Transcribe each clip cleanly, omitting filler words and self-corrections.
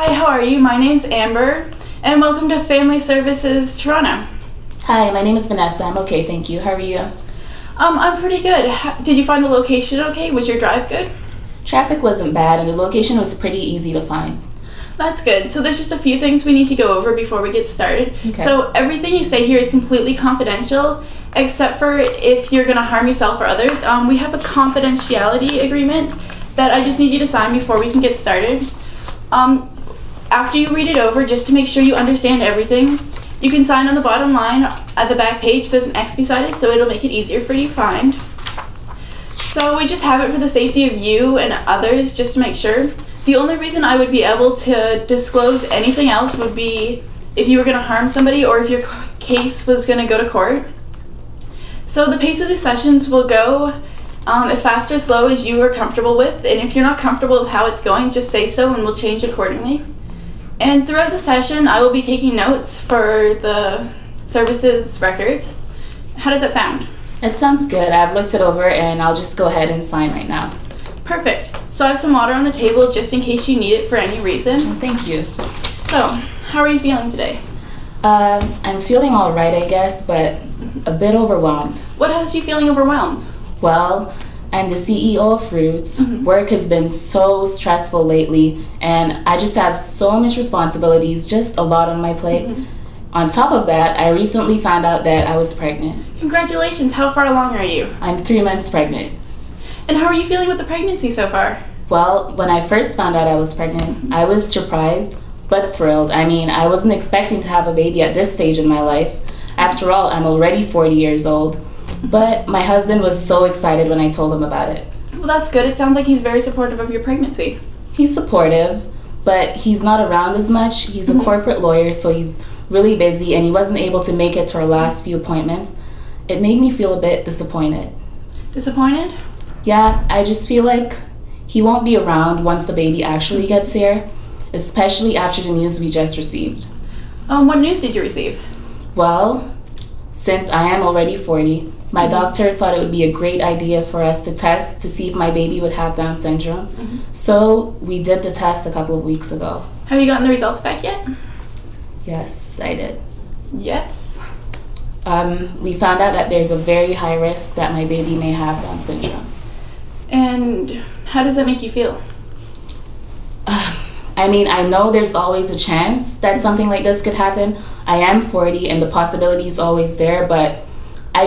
Hi, how are you? My name's Amber, and welcome to Family Services Toronto. Hi, my name is Vanessa. I'm okay, thank you. How are you? I'm pretty good. Did you find the location okay? Was your drive good? Traffic wasn't bad, and the location was pretty easy to find. That's good. So there's just a few things we need to go over before we get started. Okay. So everything you say here is completely confidential, except for if you're going to harm yourself or others. We have a confidentiality agreement that I just need you to sign before we can get started. After you read it over, just to make sure you understand everything, you can sign on the bottom line at the back page. There's an X beside it, so it'll make it easier for you to find. So we just have it for the safety of you and others, just to make sure. The only reason I would be able to disclose anything else would be if you were going to harm somebody or if your case was going to go to court. So the pace of the sessions will go as fast or slow as you are comfortable with, and if you're not comfortable with how it's going, just say so and we'll change accordingly. And throughout the session, I will be taking notes for the services records. How does that sound? It sounds good. I've looked it over, and I'll just go ahead and sign right now. Perfect. So I have some water on the table just in case you need it for any reason. Thank you. So, how are you feeling today? I'm feeling all right, I guess, but a bit overwhelmed. What has you feeling overwhelmed? Well, I'm the CEO of Fruits. Work has been so stressful lately, and I just have so much responsibilities, just a lot on my plate. On top of that, I recently found out that I was pregnant. Congratulations. How far along are you? I'm 3 months pregnant. And how are you feeling with the pregnancy so far? Well, when I first found out I was pregnant, I was surprised but thrilled. I mean, I wasn't expecting to have a baby at this stage in my life. After all, I'm already 40 years old. But my husband was so excited when I told him about it. Well, that's good. It sounds like he's very supportive of your pregnancy. He's supportive, but he's not around as much. He's a corporate lawyer, so he's really busy, and he wasn't able to make it to our last few appointments. It made me feel a bit disappointed. Disappointed? Yeah, I just feel like he won't be around once the baby actually gets here, especially after the news we just received. What news did you receive? Well, since I am already 40, my doctor thought it would be a great idea for us to test to see if my baby would have Down syndrome. So we did the test a couple of weeks ago. Have you gotten the results back yet? Yes, I did. Yes. We found out that there's a very high risk that my baby may have Down syndrome. And how does that make you feel? I mean, I know there's always a chance that something like this could happen. I am 40 and the possibility is always there, but I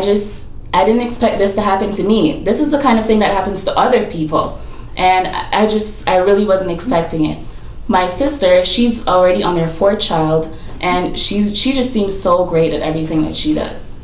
didn't expect this to happen to me. This is the kind of thing that happens to other people, and I really wasn't expecting it. My sister, she's already on their 4th child, and she just seems so great at everything that she does.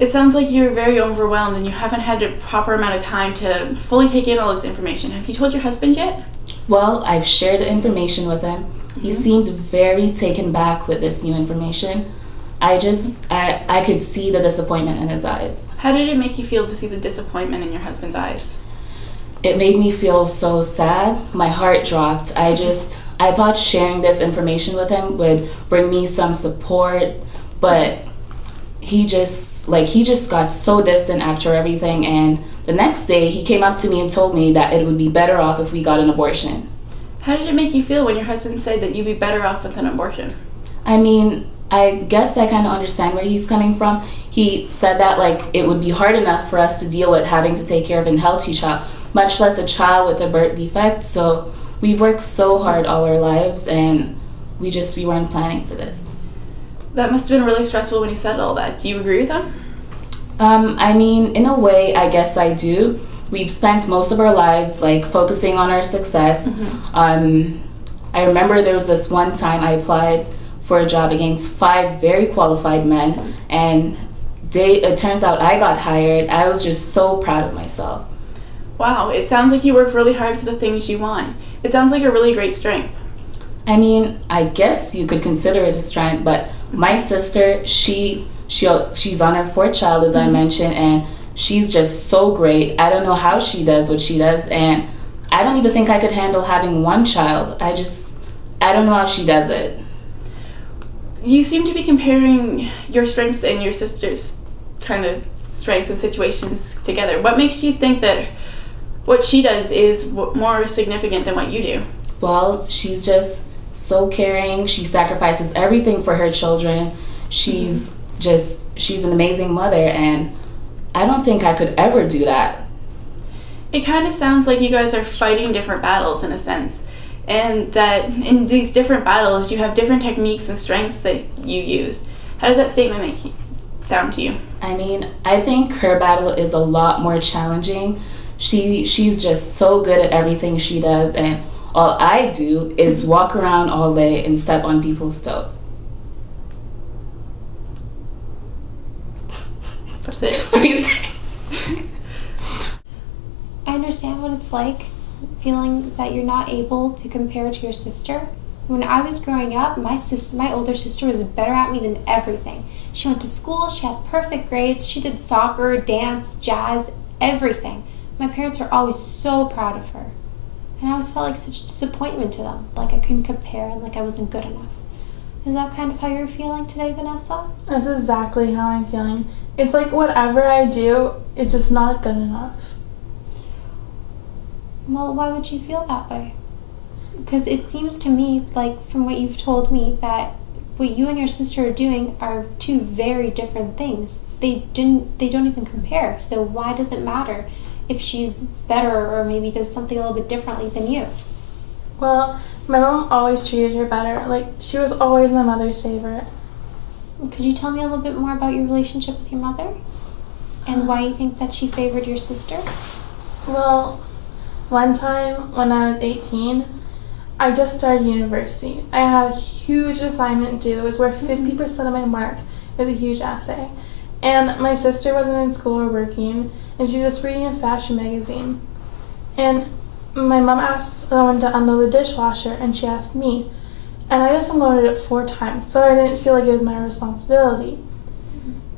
It sounds like you're very overwhelmed and you haven't had a proper amount of time to fully take in all this information. Have you told your husband yet? Well, I've shared the information with him. He seemed very taken back with this new information. I could see the disappointment in his eyes. How did it make you feel to see the disappointment in your husband's eyes? It made me feel so sad. My heart dropped. I thought sharing this information with him would bring me some support, but he just got so distant after everything, and the next day he came up to me and told me that it would be better off if we got an abortion. How did it make you feel when your husband said that you'd be better off with an abortion? I mean, I guess I kind of understand where he's coming from. He said that it would be hard enough for us to deal with having to take care of a healthy child, much less a child with a birth defect. So we've worked so hard all our lives, and we weren't planning for this. That must have been really stressful when he said all that. Do you agree with him? I mean, in a way, I guess I do. We've spent most of our lives focusing on our success. I remember there was this one time I applied for a job against 5 very qualified men, and it turns out I got hired. I was just so proud of myself. Wow, it sounds like you work really hard for the things you want. It sounds like a really great strength. I mean, I guess you could consider it a strength, but my sister, she's on her 4th child, as I mentioned, and she's just so great. I don't know how she does what she does, and I don't even think I could handle having 1 child. I don't know how she does it. You seem to be comparing your strengths and your sister's kind of strengths and situations together. What makes you think that what she does is more significant than what you do? Well, she's so caring. She sacrifices everything for her children. She's an amazing mother, and I don't think I could ever do that. It kind of sounds like you guys are fighting different battles in a sense, and that in these different battles you have different techniques and strengths that you use. How does that statement sound to you? I mean, I think her battle is a lot more challenging. She's just so good at everything she does, and all I do is walk around all day and step on people's toes. That's it. What are you saying? I understand what it's like, feeling that you're not able to compare to your sister. When I was growing up, my older sister was better at me than everything. She went to school, she had perfect grades, she did soccer, dance, jazz, everything. My parents were always so proud of her. And I always felt like such disappointment to them, like I couldn't compare and like I wasn't good enough. Is that kind of how you're feeling today, Vanessa? That's exactly how I'm feeling. It's like whatever I do, it's just not good enough. Well, why would you feel that way? Because it seems to me, like from what you've told me, that what you and your sister are doing are two very different things. They don't even compare. So why does it matter if she's better or maybe does something a little bit differently than you? Well, my mom always treated her better. Like, she was always my mother's favorite. Could you tell me a little bit more about your relationship with your mother? And why you think that she favored your sister? Well, one time when I was 18, I just started university. I had a huge assignment due. It was worth 50% of my mark. It was a huge essay. And my sister wasn't in school or working, and she was just reading a fashion magazine. And my mom asked someone to unload the dishwasher, and she asked me. And I just unloaded it 4 times, so I didn't feel like it was my responsibility.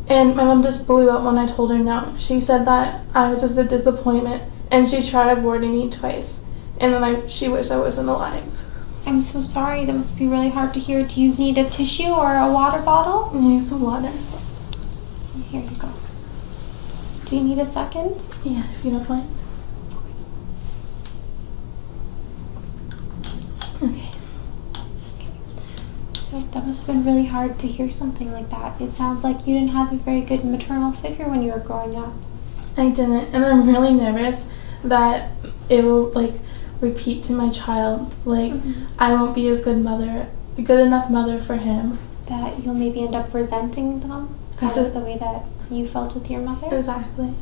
And my mom just blew up when I told her no. She said that I was just a disappointment, and she tried aborting me twice. And then she wished I wasn't alive. I'm so sorry. That must be really hard to hear. Do you need a tissue or a water bottle? I need some water. Here you go. Do you need a second? Yeah, if you don't mind. Of course. Okay. So that must have been really hard to hear something like that. It sounds like you didn't have a very good maternal figure when you were growing up. I didn't, and I'm really nervous that it will, repeat to my child. I won't be a good enough mother for him. That you'll maybe end up resenting them because of the way that you felt with your mother? Exactly.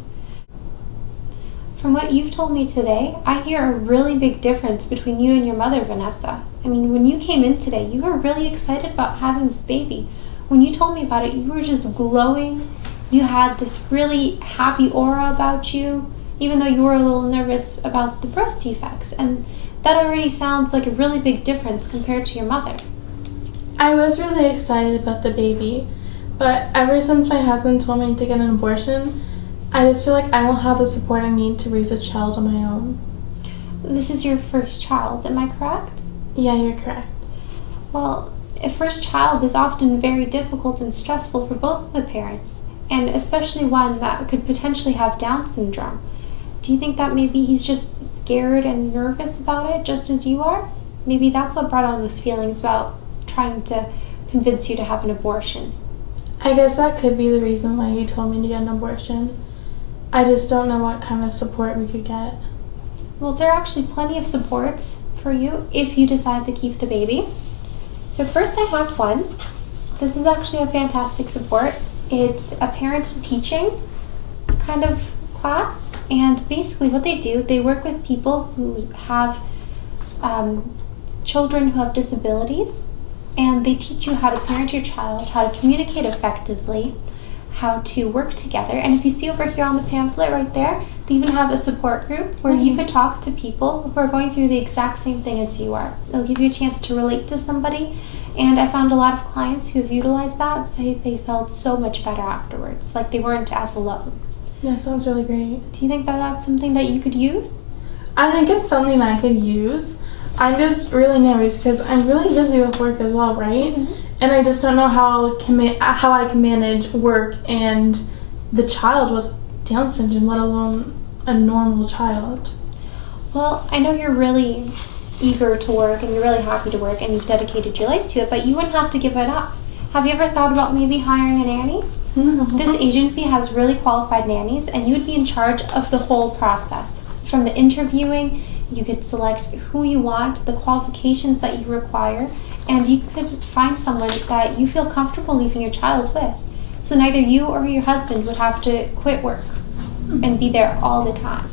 From what you've told me today, I hear a really big difference between you and your mother, Vanessa. I mean, when you came in today, you were really excited about having this baby. When you told me about it, you were just glowing. You had this really happy aura about you, even though you were a little nervous about the birth defects. And that already sounds like a really big difference compared to your mother. I was really excited about the baby, but ever since my husband told me to get an abortion, I just feel like I won't have the support I need to raise a child on my own. This is your first child, am I correct? Yeah, you're correct. Well, a first child is often very difficult and stressful for both of the parents, and especially one that could potentially have Down syndrome. Do you think that maybe he's just scared and nervous about it, just as you are? Maybe that's what brought on those feelings about trying to convince you to have an abortion. I guess that could be the reason why he told me to get an abortion. I just don't know what kind of support we could get. Well, there are actually plenty of supports for you if you decide to keep the baby. So first I have one. This is actually a fantastic support. It's a parent teaching kind of class, and basically what they do, they work with people who have children who have disabilities, and they teach you how to parent your child, how to communicate effectively, how to work together. And if you see over here on the pamphlet right there, they even have a support group where you could talk to people who are going through the exact same thing as you are. They'll give you a chance to relate to somebody, and I found a lot of clients who have utilized that say they felt so much better afterwards, like they weren't as alone. Yeah, sounds really great. Do you think that that's something that you could use? I think it's something I could use. I'm just really nervous because I'm really busy with work as well, right? Mm-hmm. And I just don't know how I can manage work and the child with Down syndrome, let alone a normal child. Well, I know you're really eager to work and you're really happy to work and you've dedicated your life to it, but you wouldn't have to give it up. Have you ever thought about maybe hiring a nanny? This agency has really qualified nannies, and you would be in charge of the whole process. From the interviewing, you could select who you want, the qualifications that you require, and you could find someone that you feel comfortable leaving your child with. So neither you or your husband would have to quit work and be there all the time.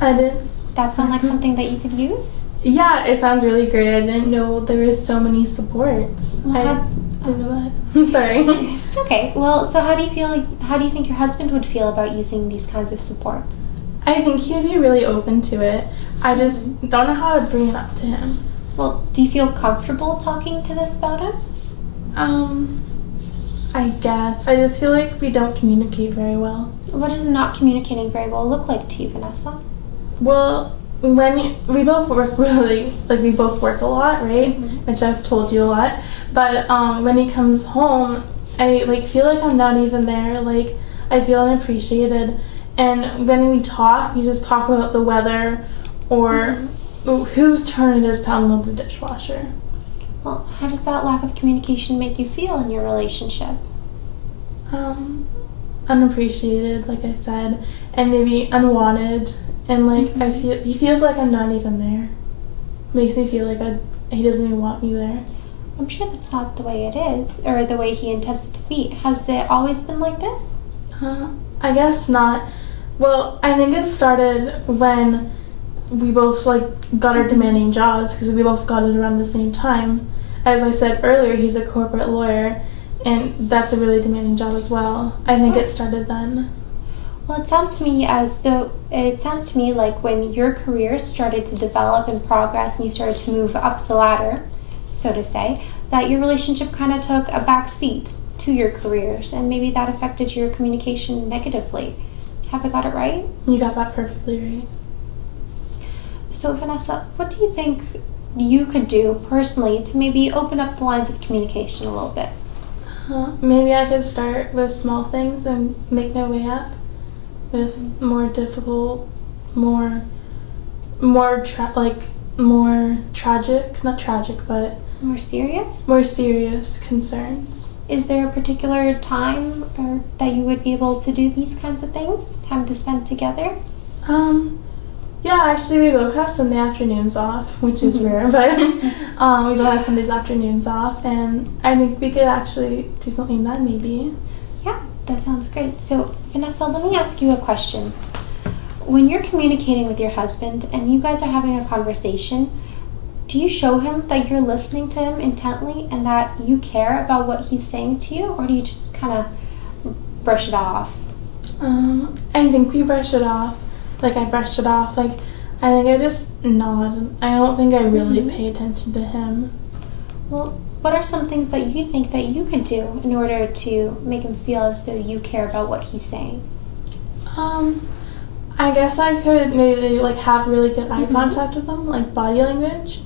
Does that sound like something that you could use? Yeah, it sounds really great. I didn't know there was so many supports. Well, I didn't know that. Sorry. It's okay. Well, so how do you think your husband would feel about using these kinds of supports? I think he'd be really open to it. I just don't know how to bring it up to him. Well, do you feel comfortable talking to this about him? I guess. I just feel like we don't communicate very well. What does not communicating very well look like to you, Vanessa? Well, when we both work we both work a lot, right? Mm-hmm. Which I've told you a lot. But when he comes home, I feel like I'm not even there. Like, I feel unappreciated. And when we talk, we just talk about the weather or whose turn it is to unload the dishwasher. Well, how does that lack of communication make you feel in your relationship? Unappreciated, like I said, and maybe unwanted. And like he feels like I'm not even there. Makes me feel like he doesn't even want me there. I'm sure that's not the way it is, or the way he intends it to be. Has it always been like this? I guess not. Well, I think it started when we both got our demanding jobs, because we both got it around the same time. As I said earlier, he's a corporate lawyer, and that's a really demanding job as well. I think it started then. Well, it sounds to me like when your career started to develop and progress and you started to move up the ladder, so to say, that your relationship kind of took a back seat to your careers, and maybe that affected your communication negatively. Have I got it right? You got that perfectly right. So, Vanessa, what do you think you could do personally to maybe open up the lines of communication a little bit? Maybe I could start with small things and make my way up with more difficult, more tragic, not tragic, but More serious? more serious concerns. Is there a particular time that you would be able to do these kinds of things? Time to spend together? Yeah, actually we both have Sunday afternoons off, which is rare, but we both have Sundays afternoons off, and I think we could actually do something then maybe. Yeah, that sounds great. So, Vanessa, let me ask you a question. When you're communicating with your husband and you guys are having a conversation, do you show him that you're listening to him intently and that you care about what he's saying to you, or do you just kind of brush it off? I think we brush it off. I brushed it off. I think I just nod. I don't think I really pay attention to him. Well, what are some things that you think that you could do in order to make him feel as though you care about what he's saying? I guess I could maybe have really good eye contact with him, body language,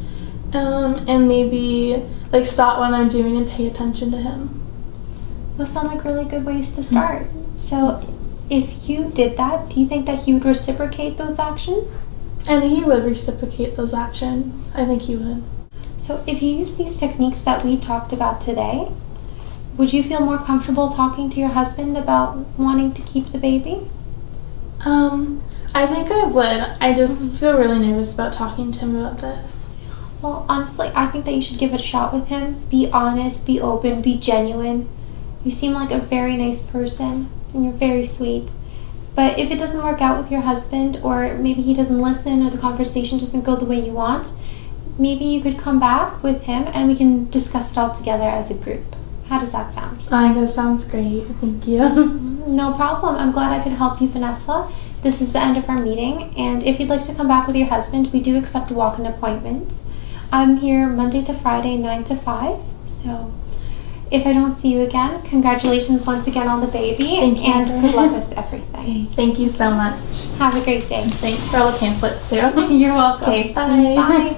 and maybe stop what I'm doing and pay attention to him. Those sound like really good ways to start. So, if you did that, do you think that he would reciprocate those actions? I think he would reciprocate those actions. I think he would. So if you use these techniques that we talked about today, would you feel more comfortable talking to your husband about wanting to keep the baby? I think I would. I just feel really nervous about talking to him about this. Well, honestly, I think that you should give it a shot with him. Be honest, be open, be genuine. You seem like a very nice person, and you're very sweet. But if it doesn't work out with your husband, or maybe he doesn't listen, or the conversation doesn't go the way you want, maybe you could come back with him and we can discuss it all together as a group. How does that sound? I think that sounds great. Thank you. No problem. I'm glad I could help you, Vanessa. This is the end of our meeting, and if you'd like to come back with your husband, we do accept walk-in appointments. I'm here Monday to Friday, 9 to 5, so if I don't see you again, congratulations once again on the baby. Thank you. And good luck with everything. Okay, thank you so much. Have a great day. Thanks for all the pamphlets too. You're welcome. Okay, bye. Bye.